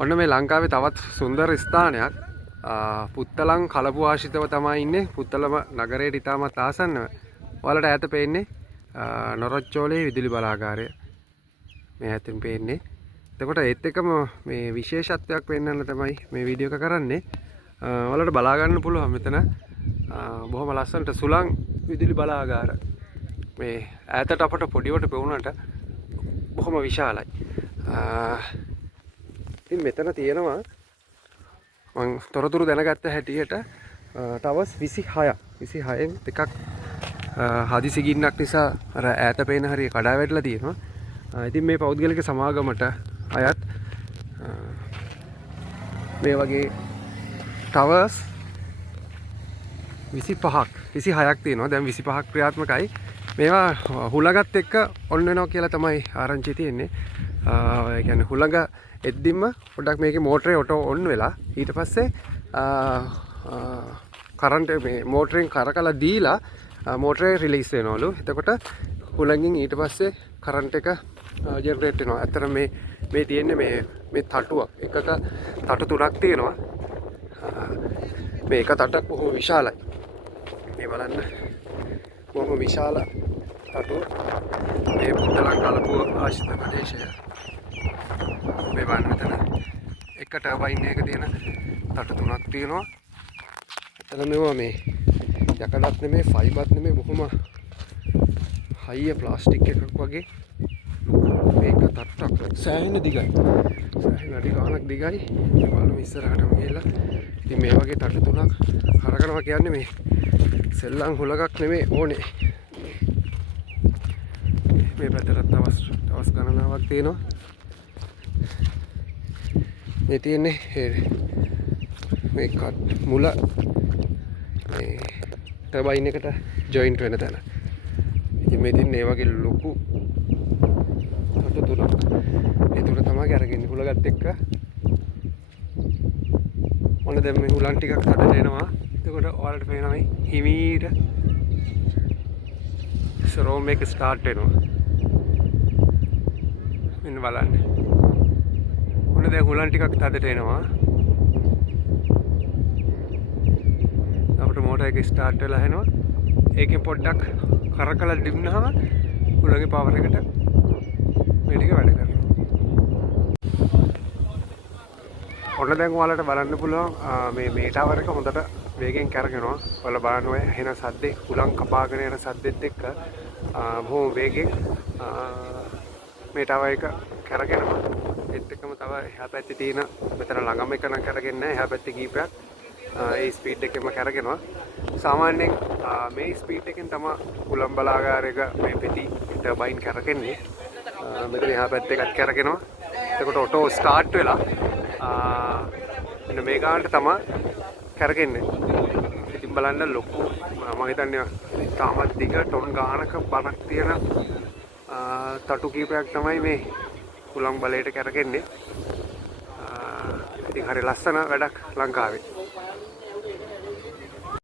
ඔන්න මේ ලංකාවේ තවත් සුන්දර ස්ථානයක් පුත්තලම් කලපු ආශිතව තමයි ඉන්නේ. පුත්තලම නගරයට ඉතාමත් ආසන්නව. ඔයාලට ඈත පේන්නේ නොරොච්චෝලේ විදුලි බලාගාරය. මේ ඈතින් පේන්නේ. එතකොට ඒත් එක්කම මේ විශේෂත්වයක් වෙන්නන්න තමයි මේ වීඩියෝ එක කරන්නේ. ඔයාලට බලා ගන්න පුළුවන් මෙතන බොහොම ලස්සනට සුළං විදුලි බලාගාර. මේ ඈතට අපට පොඩිවට පෙවුනට බොහොම විශාලයි. ඉතින් මෙතන තියෙනවා මම තොරතුරු දැනගත්ත හැටියට ටවර්ස් 26න් එකක් හදිසි ගින්නක් නිසා අර ඈත පේන හරිය කඩා වැටලා තියෙනවා. ඉතින් මේ පෞද්ගලික සමාගමට අයත් මේ වගේ ටවර්ස් 26ක් තියෙනවා. දැන් 25ක් ක්‍රියාත්මකයි. මේවා හුලඟත් එක්ක ඔන් වෙනවා කියලා තමයි ආරංචි තියෙන්නේ. ඒ කියන්නේ හුලඟ එද්දිම පොඩ්ඩක් මේකේ මෝටරේ ඔටෝ ඔන් වෙලා ඊට පස්සේ කරන්ට් මේ මෝටරෙන් කරකලා දීලා මෝටරේ රිලීස් වෙනවලු. එතකොට හුලඟින් ඊට පස්සේ කරන්ට් එක ජෙනරේට් වෙනවා. ඇත්තට මේ තියෙන්නේ මේ තටුව එකක තටු තුනක් තියෙනවා. මේ එක තටක් බොහොම විශාලයි. මේ බලන්න බොහොම විශාල තටුව. මේ පුත්තලම් කලපුව ආශ්‍රිත ප්‍රදේශය. මේ බලන්න මෙතන එක ටර්බයින් එකක තියෙන තටු තුනක් තියෙනවා. එතන මේවා මේ යකඩත් නෙමෙයි ෆයිබර්ත් නෙමෙයි බොහොම හයිය ප්ලාස්ටික් එකක් වගේ මේක තට්ටක් සෑහෙන දිගයි. සෑහෙන අඩි ගාණක් දිගයි. බලමු ඉස්සරහටම ගිහලා. ඉතින් මේ වගේ තටු තුනක් හරකනවා කියන්නේ මේ සෙල්ලම් හුලඟක් නෙමෙයි ඕනේ. මේ පැත්තට තවස් ගණනාවක් තියෙනවා. මේ තියෙන්නේ මේ මුල මේ ටර්බයින් එකට ජොයින්ට් වෙන තැන. ඉතින් මේ තියෙන්නේ වගේ ලොකු තටු තුනක්. ඒ තුන තමයි අරගෙන හුලඟත් එක්ක. මොන දැන් මේ හුලං ටිකක් හදලා එනවා. එතකොට ඔයාලට පේනවා මේ හිමීට සරෝ මේක ස්ටාර්ට් වෙනවා. මෙන්න බලන්න. ඔන්න දැන් හුලං ටිකක් තදට එනවා. අපිට මෝටර් එක ස්ටාර්ට් වෙලා එනවා. ඒකෙන් පොඩ්ඩක් කරකලා දින්නහම හුලඟේ පවර් එකට මේ ටික වැඩ කරනවා. ඔන්න දැන් ඔයාලට බලන්න පුළුවන් මේ ටවර් එක හොඳට වේගෙන් කරගෙනවා. ඔයාලා බලන්න ඔය එන සද්දේ හුලං කපාගෙන යන සද්දෙත් එක්ක බොහොම වේගෙන් මේ ටවර් එක කරගෙනවා. ඒත් එක්කම තව එහා පැත්තේ තියෙන මෙතන ළඟම එක නම් කරගෙන නැහැ. එහා පැත්තේ කීපයක් ඒ ස්පීඩ් එකෙන්ම කරගෙනවා. සාමාන්‍යයෙන් මේ ස්පීඩ් එකෙන් තමයි හුලම් බලාගාරයක මේ පෙති ටර්බයින් කරගෙන්නේ. මෙතන එහා පැත්තේ එකක් කරගෙනවා. එතකොට ඔටෝ ස්ටාර්ට් වෙලා මෙන්න මේ ගානට තමයි කරගෙන්නේ. ඉතින් බලන්න ලොකු මම හිතන්නේ තාමත් දිග ටොන් ගානක බරක් තියෙන තටු කීපයක් තමයි මේ හුලම් බලයට කරගෙන්නේ. ඉතින් හරි ලස්සන වැඩක් ලංකාවේ.